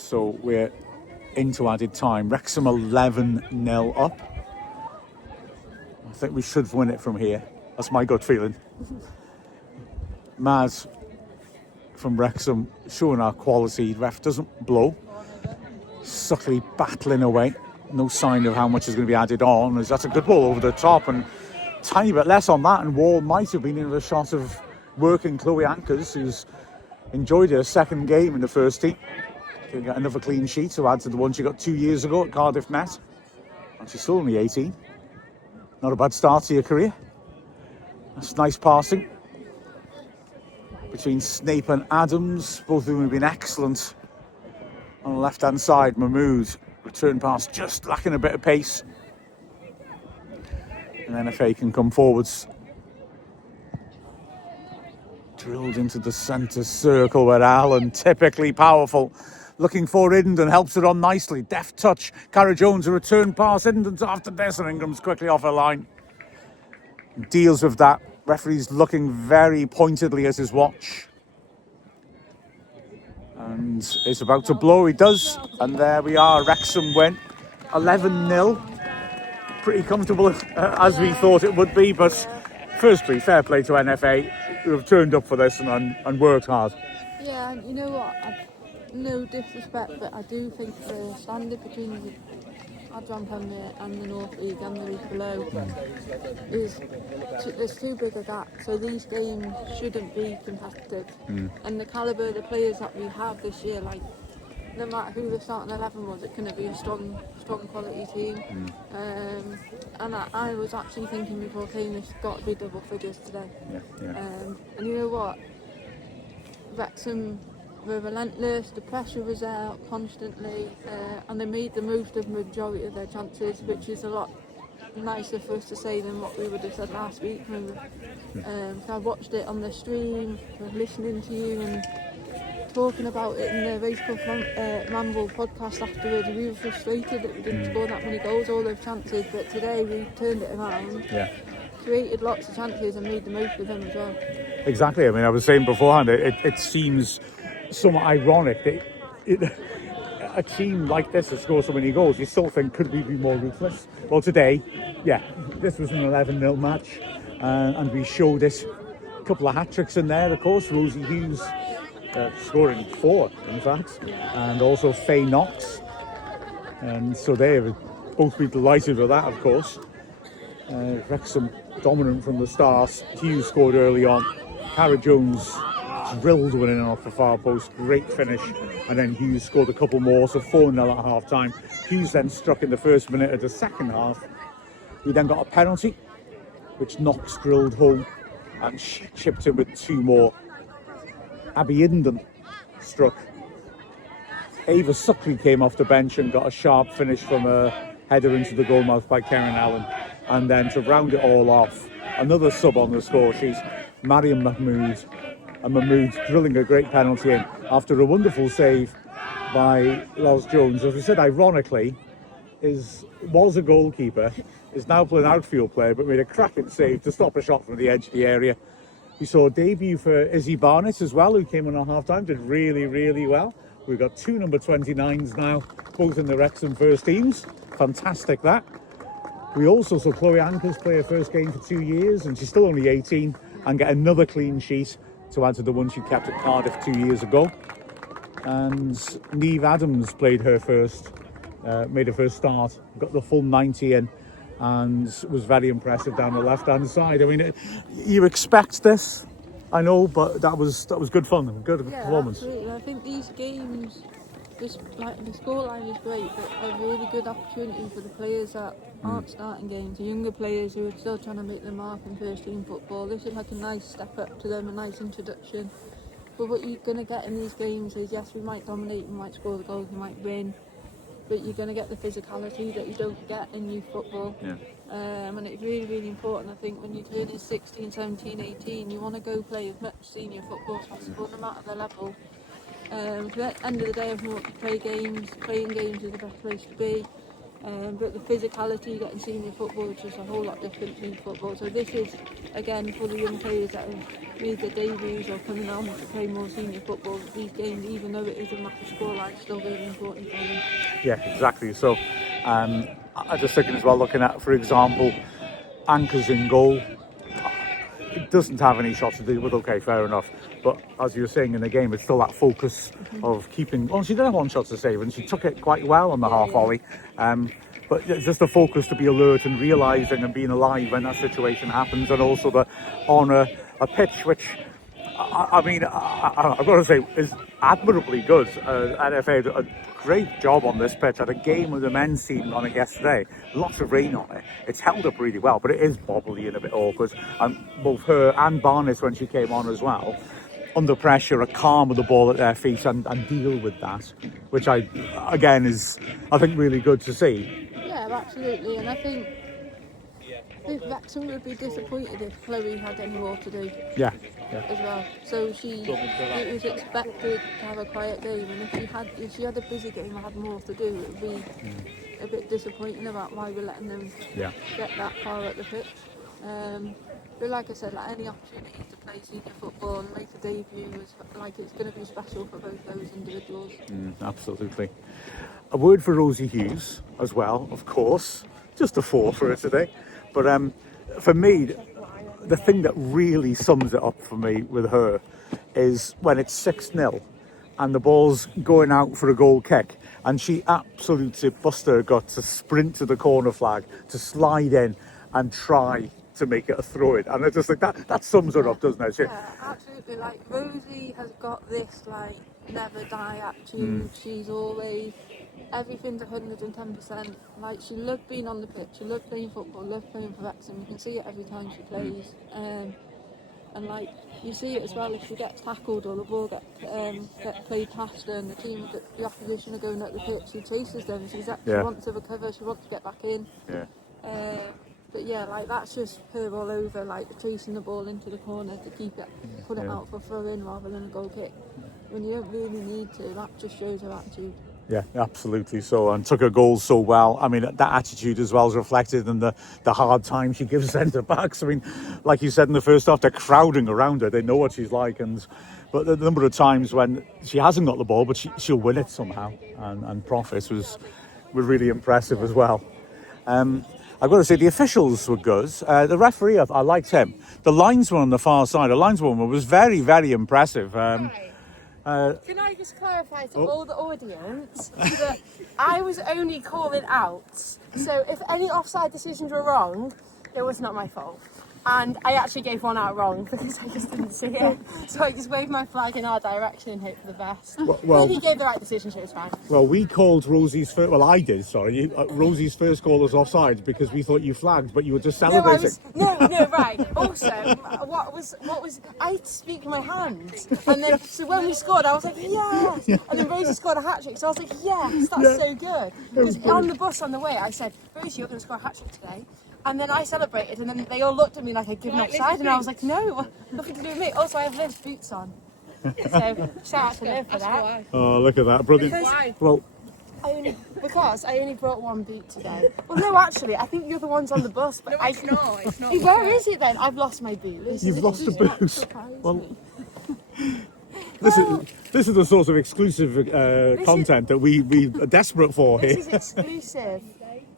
So we're into added time. Wrexham 11-0 up. I think we should win it from here. That's my gut feeling. Maz from Wrexham showing our quality. Ref doesn't blow. Subtly battling away. No sign of how much is going to be added on. As that's a good ball over the top, and tiny bit less on that, and Wall might have been in a shot of working Chloe Ankers, who's enjoyed her second game in the first team. She got another clean sheet to add to the one she got 2 years ago at Cardiff Met. And she's still only 18. Not a bad start to your career. That's nice passing between Snape and Adams. Both of them have been excellent. On the left-hand side, Mahmood, return pass just lacking a bit of pace. And NFA can come forwards. Drilled into the centre circle where Allen, typically powerful, looking for Indon, helps it on nicely. Deft touch. Cara Jones, a return pass. Indon's after this, and Ingram's quickly off her line. Deals with that. Referee's looking very pointedly at his watch. And it's about to blow. He does. And there we are. Wrexham win 11-0. Pretty comfortable as we thought it would be. But firstly, fair play to NFA, who have turned up for this and worked hard. Yeah, and you know what? No disrespect, but I do think the standard between the Advan Premier and the North League and the league below there's too big a gap. So these games shouldn't be competitive. And the calibre of the players that we have this year, like no matter who the starting 11 was, it's going to be a strong quality team. And I was actually thinking before came, it's got to be double figures today. And you know what? Wrexham were relentless, the pressure was there constantly, and they made the most of the majority of their chances, which is a lot nicer for us to say than what we would have said last week. So I watched it on the stream, listening to you and talking about it in the Race Cup Ramble podcast afterwards. We were frustrated that we didn't score that many goals, all those chances, but today we turned it around. Created lots of chances and made the most of them as well. Exactly. I mean, I was saying beforehand, it seems somewhat ironic that a team like this that scores so many goals, you still think, could we be more ruthless? Well, today, this was an 11-0 match, and we showed it. A couple of hat-tricks in there, of course. Rosie Hughes scoring 4, in fact, and also Faye Knox. And so they would both be delighted with that, of course. Wrexham dominant from the start. Hughes scored early on. Cara Jones drilled one in off the far post, great finish, and then Hughes scored a couple more, so 4-0 at half time. Hughes then struck in the first minute of the second half. We then got a penalty, which Knox drilled home, and she chipped in with 2 more. Abby Indon struck. Ava Suckley came off the bench and got a sharp finish from a header into the goalmouth by Karen Allen. And then to round it all off, another sub on the score sheet, Mariam Mahmood. And Mahmood drilling a great penalty in after a wonderful save by Los Jones. As we said, ironically, was a goalkeeper, is now playing outfield player, but made a cracking save to stop a shot from the edge of the area. We saw a debut for Izzy Barnett as well, who came on at half-time, did really, really well. We've got 2 number 29s now, both in the Wrexham first teams. Fantastic, that. We also saw Chloe Ankers play her first game for 2 years, and she's still only 18, and get another clean sheet to add to the one she kept at Cardiff 2 years ago. And Neve Adams played her first, made her first start, got the full 90 in, and was very impressive down the left-hand side. I mean, you expect this, I know, but that was good fun, good performance. Absolutely. I think these games, the scoreline is great, but a really good opportunity for the players that aren't starting games, the younger players who are still trying to make their mark in first team football. This is like a nice step up to them, a nice introduction. But what you're going to get in these games is, yes, we might dominate, we might score the goals, we might win, but you're going to get the physicality that you don't get in youth football. And it's really, really important. I think when you're turning 16, 17, 18, you want to go play as much senior football as possible, no matter the level. At the end of the day, if you want to play games, playing games is the best place to be. But the physicality you get in senior football is just a whole lot different to football. So this is, again, for the young players that have made their debuts or coming on to play more senior football, these games, even though it is a massive scoreline, still really important for them. Yeah, exactly. So I'm just thinking as well, looking at, for example, Anchors in goal. It doesn't have any shots to deal with, okay, fair enough. But as you were saying in the game, it's still that focus of keeping... Well, she did have one shot to save, and she took it quite well on the half volley. But it's just the focus to be alert and realising and being alive when that situation happens, and also the on a pitch which, I've got to say, is admirably good. NFA did a great job on this pitch. Had a game with the men's team on it yesterday. Lots of rain on it. It's held up really well, but it is bobbly and a bit awkward. And both her and Barnes, when she came on as well, under pressure, are calm with the ball at their feet and deal with that, which again is, I think, really good to see. Yeah, absolutely. And I think Wrexham would be disappointed if Chloe had any more to do. Yeah. As well. So it was expected to have a quiet game, and if she had a busy game and had more to do, it would be a bit disappointing about why we're letting them get that far at the pitch. But like I said, like any opportunity to play senior football and make a debut is it's going to be special for both those individuals. Absolutely. A word for Rosie Hughes as well, of course. Just a 4 for her today. But for me, the thing that really sums it up for me with her is when it's 6-0 and the ball's going out for a goal kick, and she absolutely busted her guts to sprint to the corner flag, to slide in and try to make it a throw-in. And I just think that sums her up, doesn't it? Yeah, absolutely. Like, Rosie has got this never die attitude. She's always, everything's 110%. Like, she loved being on the pitch, she loved playing football, loved playing for Wrexham. You can see it every time she plays. And like, you see it as well if she gets tackled or the ball gets played past her and the opposition are going up the pitch, she chases them. She wants to recover, she wants to get back in. But yeah, like, that's just her all over, like chasing the ball into the corner to keep it, put it out for throw-in rather than a goal kick. When you don't really need to, that just shows her attitude. Yeah, absolutely. So, and took her goals so well. I mean, that attitude as well is reflected in the hard time she gives centre backs. I mean, like you said in the first half, they're crowding around her. They know what she's like, but the number of times when she hasn't got the ball, but she'll win it somehow and profits was really impressive as well. I've got to say, the officials were good. The referee, I liked him. The linesman on the far side, the lineswoman was very, very impressive. Can I just clarify to all the audience that I was only calling out, so if any offside decisions were wrong, it was not my fault. And I actually gave one out wrong because I just didn't see it. So I just waved my flag in our direction and hope for the best. Well, he gave the right decision, so it was fine. Well, we called Rosie's first... Well, I did, sorry. Rosie's first call was offside because we thought you flagged, but you were just celebrating. No, right. Also, what was... I had to speak with my hands. And then, so when we scored, I was like, yes! And then Rosie scored a hat-trick, so I was like, yes, that's so good. Because on the bus on the way, I said, Rosie, you're going to score a hat-trick today. And then I celebrated, and then they all looked at me like I'd given offside, and I was like, no, nothing to do with me. Also, I have Liv's boots on. So, shout out to Liv for that. Oh, look at that. Brilliant. Well, Because I only brought one boot today. Well, no, actually, I think you're the ones on the bus. But It's not. Where is it then? I've lost my boot. you've lost a boot. Well, this is the sort of exclusive content that we are desperate for here. This is exclusive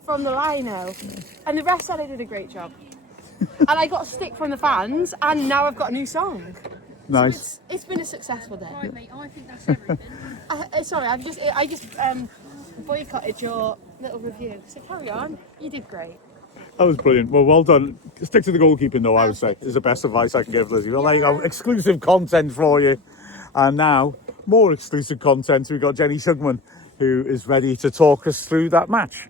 from the lino. And the rest said I did a great job. And I got a stick from the fans, and now I've got a new song. Nice. So it's been a successful day. Right, mate, I think that's everything. Sorry, I just boycotted your little review. So carry on. You did great. That was brilliant. Well done. Stick to the goalkeeping, though, I would say, is the best advice I can give, Lizzie. Well, there you go. Exclusive content for you. And now, more exclusive content. We've got Jenny Shugman, who is ready to talk us through that match.